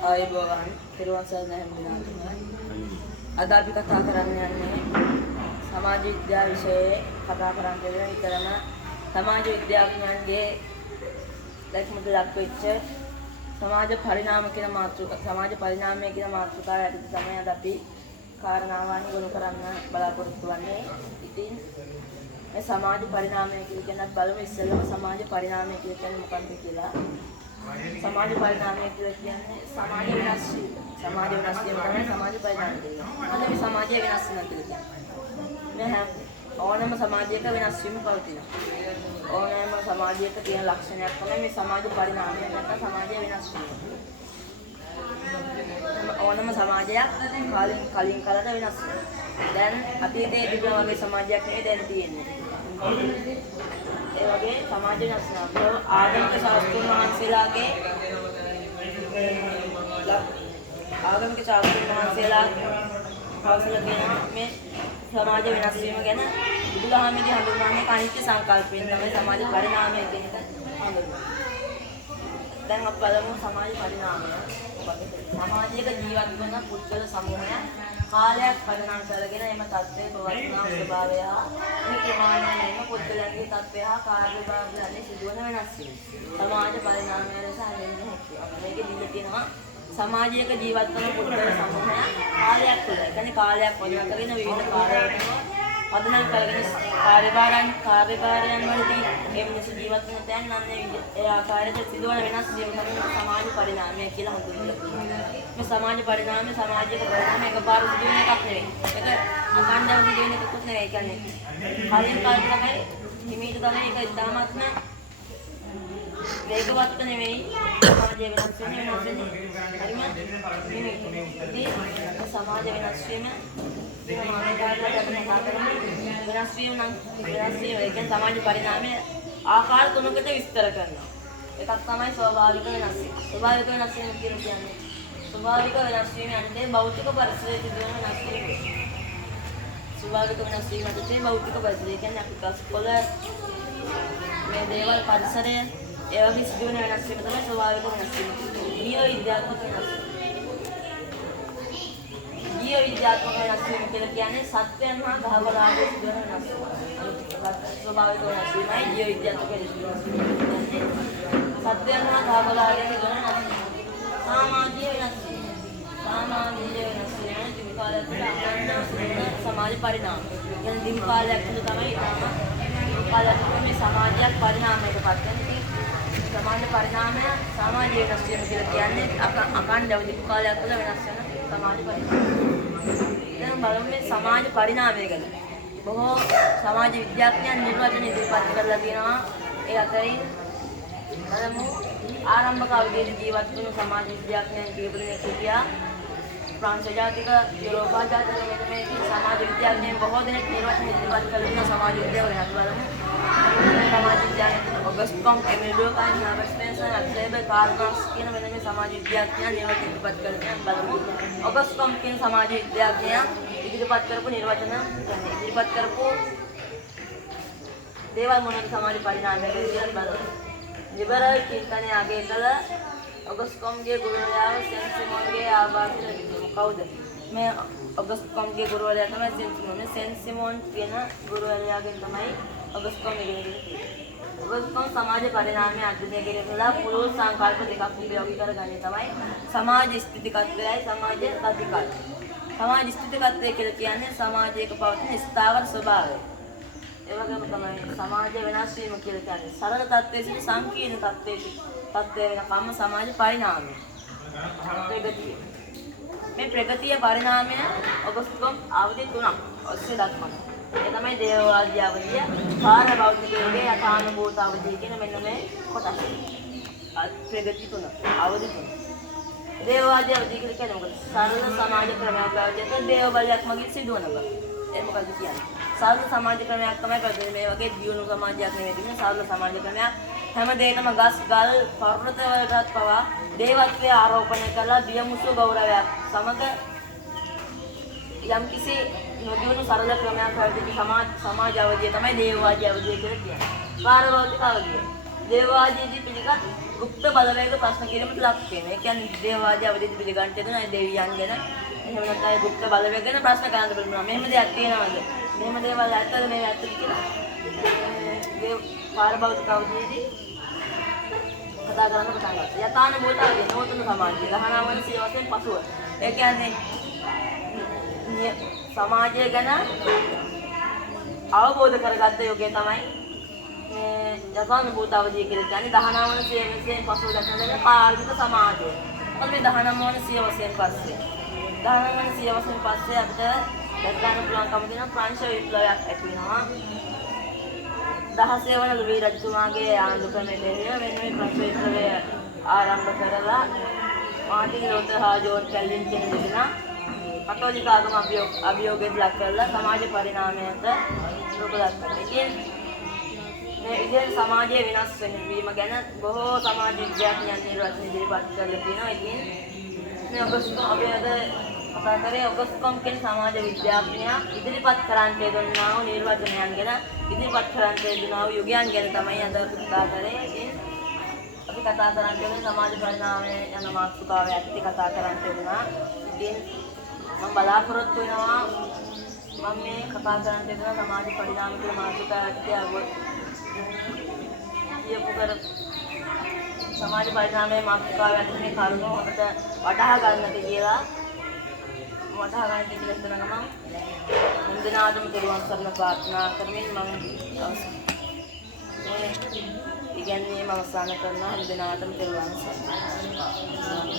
ආයුබෝවන් තිරුවන් සරණයි හැමදෙනාටම. අද අපි කතා කරන්න යන්නේ සමාජ විද්‍යාව විෂයේ කතා කරන්න වෙන විතරම සමාජ විද්‍යාඥයන්ගේ දැක්මට ලක්වෙච්ච සමාජ පරිණාම කියන සමාජ පරිණාමය කියන මාතෘකාව යටතේ තමයි අද අපි කාරණාවන් ගොනු කරන්න බලාපොරොත්තු වෙන්නේ. ඉතින් මේ සමාජ පරිණාමය කියන බලමු ඉස්සෙල්ලාම සමාජ පරිණාමය කියන්නේ මොකක්ද කියලා. සමාජ පරිණාමය කියන්නේ සමාජ වෙනස් වීම. සමාජ වෙනස් වීම තමයි සමාජ පරිණාමය කියන්නේ. අද මේ සමාජය වෙනස් වෙනවා කියන්නේ. මේ ඕනෑම සමාජයක වෙනස් වීම පවතිනවා. ඕනෑම සමාජයක තියෙන ලක්ෂණයක් තමයි මේ සමාජ පරිණාමය නැත්නම් සමාජය වෙනස් වීම. ඕනෑම සමාජයක් කලින් කාලට වෙනස් වෙනවා. දැන් අතීතයේ තිබුණ වගේ සමාජයක් නෙවෙයි දැන් තියෙන්නේ. ඒ වගේ සමාජ වෙනස් වෙනවා. ආගමික ශාස්ත්‍රඥ වහන්සේලාගේ පවසලා කියන මේ සමාජ වෙනස් වීම ගැන බුදුදහමේදී හඳුන්වන්නේ අනිත්‍ය සංකල්පයෙන් තමයි සමාජ පරිණාමය කියන එක හඳුන්වන්නේ. දැන් අපි බලමු සමාජ පරිණාමය. සමාජයක ජීවත් වන පුද්ගල සමූහය කාලයක් පරිණාම කරගෙන එම තත්ත්වයේ පවත්නා ස්වභාවය හා මේ ප්‍රමාණයෙන් එම පුද්ගලයන්ගේ තත්ත්වය හා කාර්යභාරයන්ගේ සිදුවන වෙනස් වීම සමාජ පරිණාමය ලෙස හැඳින්වෙන්නේ හැකියි. මේකේ දීලා තියෙනවා සමාජයක ජීවත් වන පුද්ගල සමූහය කාලයක් තුළ. ඒ කියන්නේ කාලයක් වදින කරගෙන විවිධ කාර්යවලට පදනම් කරගෙන කාර්යභාරයන් වලදී මේ මිනිස්සු ජීවත් වෙන තැන් නම් ඒ ආකාරයට සිදුවන වෙනස් වීම තමයි සමාජ පරිණාමය කියලා හඳුන්වන්නේ. මේ සමාජ පරිණාමය සමාජයක පරිණාමය එකපාර සිදුවෙන එකක් නෙවෙයි. ඒක අඛණ්ඩව සිදුවෙන එකක් නෙවෙයි. ඒ කියන්නේ කලින් කාලේ තමයි හිමීට තමයි ඒක ඉතාමත්ම වේගවත් නෙවෙයි. සමාජය වෙනස් වෙන්නේ හරිම හිමීට. සමාජ වෙනස් වීම වෙනස් වීම ඒ කියන්නේ සමාජ පරිණාමය ආකාර තුනකට විස්තර කරනවා. එකක් තමයි ස්වභාවික වෙනස් වීම. ස්වභාවික වෙනස් වීම කියන්නේ ස්වභාවික වෙනස් වීම යන්නේ භෞතික පරිසරයේ සිදුවන වෙනස් වීම. ස්වභාවික වෙනස් වීම කියන්නේ භෞතික පරිසරය කියන්නේ අපි කස්කොල මේ දේවල් පරිසරය ඒ වගේ සිදුවන වෙනස් වීම තමයි ස්වභාවික වෙනස් වීම. ජීව විද්‍යාත්මක වෙනස් වීම. ජීව විද්‍යාත්මක වෙනස් වීම කියන්නේ සත්වයන් හා ගහවලාගේ සිදුවන වෙනස් වීම. ස්වභාවික වෙනස් වීමයි ජීව විද්‍යාත්මක වෙනස් වීම. සත්වයන් හා ගහවලාගේ සිදුවන වෙනස් වීම. සමාජීය වෙනස් වීම. සමාජීය වෙනස් වීම දිවි කාලයක් තුළ සමාජ පරිණාමය. කියන්නේ දිවි කාලයක් තුළ තමයි මේ සමාජයක් පරිණාමයකට පත් වෙන්නේ. සමාජ පරිණාමය සමාජීය වෙනස් වීම කියලා කියන්නේ අඛණ්ඩව දිවි කාලයක් තුළ වෙනස් වෙන සමාජ පරිණාමය. දැන් බලමු මේ සමාජ පරිණාමය ගැන. බොහෝ සමාජ විද්‍යාඥයන් නිර්වචන ඉදිරිපත් කරලා තියෙනවා. ඒ අතරින් බලමු ආරම්භක අවධියේ ජීවත් වුණු සමාජ විද්‍යාඥයන් කීප දෙනෙක් හිටියා. ප්‍රංශ ජාතික යුරෝපා ජාතික මේ සමාජ විද්‍යාඥයන් බොහෝ දෙනෙක් නිර්වචන ඉදිරිපත් කරලා සමාජ විද්‍යාව ගැන බලමු. සමාජ විද්‍යාඥයන් ඔගස්ට් කොම්ට්, එමිල් ඩුර්කහයිම්, හර්බර්ට් ස්පෙන්සර්, අක්සේබර්, කාර්ල් මාක්ස් කියන මෙන්න මේ සමාජ විද්‍යාඥයන් නිර්වචන ඉදිරිපත් කරලා බලමු. ඔගස්ට් කොම්ට් කියන සමාජ විද්‍යාඥයා ඉදිරිපත් කරපු නිර්වචන ඉදිරිපත් කරපු දේවල් මොනවද සමාජ පරිණාමය කියලා බලමු. ලිබරල් චින්තනය අගය කළ ඔගස්ට් කොම්ට්ගේ ගුරුවරයාව සෙන් සිමොන්ගේ ආභාසය කවුද? මේ ඔගස්ට් කොම්ට්ගේ ගුරුවරයා තමයි සෙන් සිමොන්. මේ සෙන් සිමොන් කියන ගුරුවරයාගෙන් තමයි ඔගස්ට් කොම්ට් ඉගෙන ගන්නේ. ඔගස්ට් කොම්ට් සමාජ පරිණාමය අධ්‍යයනය කරලා පුළුල් සංකල්ප දෙකක් උපයෝගී කරගන්නේ තමයි සමාජ ස්ථිතිකත්වයයි සමාජ ප්‍රතිකල්පය. සමාජ ස්ථිතිකත්වය කියලා කියන්නේ සමාජයක පවතින ස්ථාවර ස්වභාවය. ඒ වගේම තමයි සමාජ වෙනස් වීම කියලා කියන්නේ සරල තත්ත්වයේ සිට සංකීර්ණ තත්ත්වයේ වෙනකම්ම සමාජ පරිණාමය. ප්‍රගතිය. මේ ප්‍රගතිය පරිණාමය ඔගස්ට් කොම්ට් අවධි තුනක් ඔස්සේ දක්වනවා. ඒ තමයි දේවවාදී අවධිය, පාරභෞතික යුගයේ යථානුභූත අවධිය කියන මෙන්න මේ කොටස්. ප්‍රගති තුන, අවධි තුන. දේවවාදී අවධිය කියන්නේ මොකද? සරල සමාජ ක්‍රමයක් අවධියක දේව බලයක් මගින් සිදුවන බව. ඒ මොකද කියන්නේ? සරල සමාජ ක්‍රමයක් තමයි ප්‍රතිනේ මේ වගේ දියුණු සමාජයක් නෙවෙයි කියන්නේ සරල සමාජ ක්‍රමයක්. හැම දෙයකම ගස් ගල් පර්වත වලටත් පවා දේවත්වය ආරෝපණය කරලා දියමුසු ගෞරවයක් සමග යම්කිසි නොදියුණු සරල ක්‍රමයක් හරියට සමාජ අවධිය තමයි දේවවාදී අවධිය කියලා කියන්නේ. පාරභෞතික අවධිය. දේවවාදීදී පිළිගත් ගුප්ත බලවේග ප්‍රශ්න කිරීමට ලක් වෙනවා. ඒ කියන්නේ දේවවාදී අවදි පිළිගන්න තියෙන දෙවියන් ගැන එහෙම නැත්නම් ගුප්ත බලවේග ගැන ප්‍රශ්න කරන්න පුළුවන්. මෙහෙම දෙයක් තියෙනවද? මෙහෙම දේවල් ඇත්තද මේ ඇත්තද කියලා ඒ පාරභෞතික අවදීදී කතා කරන්න පටන් ගත්තා. යථානුභූතව නෝතන සමාජය 19 වන සියවසෙන් පසුව. ඒ කියන්නේ සමාජය ගැන අවබෝධ කරගත්ත යෝගය තමයි මේ යථානුභූත අවධිය කියලා කියන්නේ 19 වන සියවසෙන් පසුව දැක්වෙන කාර්මික සමාජය. මොකද මේ 19 වන සියවසෙන් පස්සේ 19 වන සියවසෙන් පස්සේ අපිට දැක් ගන්න පුළුවන්කම තියෙන ප්‍රංශ විප්ලවයක් ඇති වෙනවා. 16 වන ලුයි රජතුමාගේ ආණ්ඩු ක්‍රමයේ මෙන්න මේ ප්‍රංශ විප්ලවය ආරම්භ කරලා මාර්ටින් ලූතර් හා ජෝර්ජ් කැල්වින් කියන දෙදෙනා කතෝලික ආගම අභියෝගයට ලක් කරලා සමාජ පරිණාමයට රූප දක්වනවා. ඉතින් මේ විදිහට සමාජයේ වෙනස් වීම ගැන බොහෝ සමාජ විද්‍යාඥයන් නිර්වචන ඉදිරිපත් කරලා තියෙනවා. ඉතින් මේ ඔගස්ට් අපි අද කතා කරේ ඔගස්ට් කියන සමාජ විද්‍යාඥයා ඉදිරිපත් කරන්න යොදනා වූ නිර්වචනයන් ගැන ඉදිරිපත් කරන්න යොදනා වූ යුගයන් ගැන තමයි අද කතා කරේ. ඉතින් අපි කතා කරන්න යන්නේ සමාජ පරිණාමය යන මාතෘකාව යටතේ කතා කරන්න යොදනා. ඉතින් මම බලාපොරොත්තු වෙනවා මම මේ කතා කරන්න යොදන සමාජ පරිණාම කියන මාතෘකාව යටතේ කියපු කර සමාජ පරිණාමයේ මාතෘකාව යටතේ මේ කරුණු අපිට වටහා ගන්නට කියලා වටහා ගන්න කියලා හිතන ගමන් මුන්දනාදම දරුවන් සරණ ප්‍රාර්ථනා කරමින් මම මේ ඉගැන්වීම අවසන් කරනවා. මුන්දනාදම දරුවන් සරණ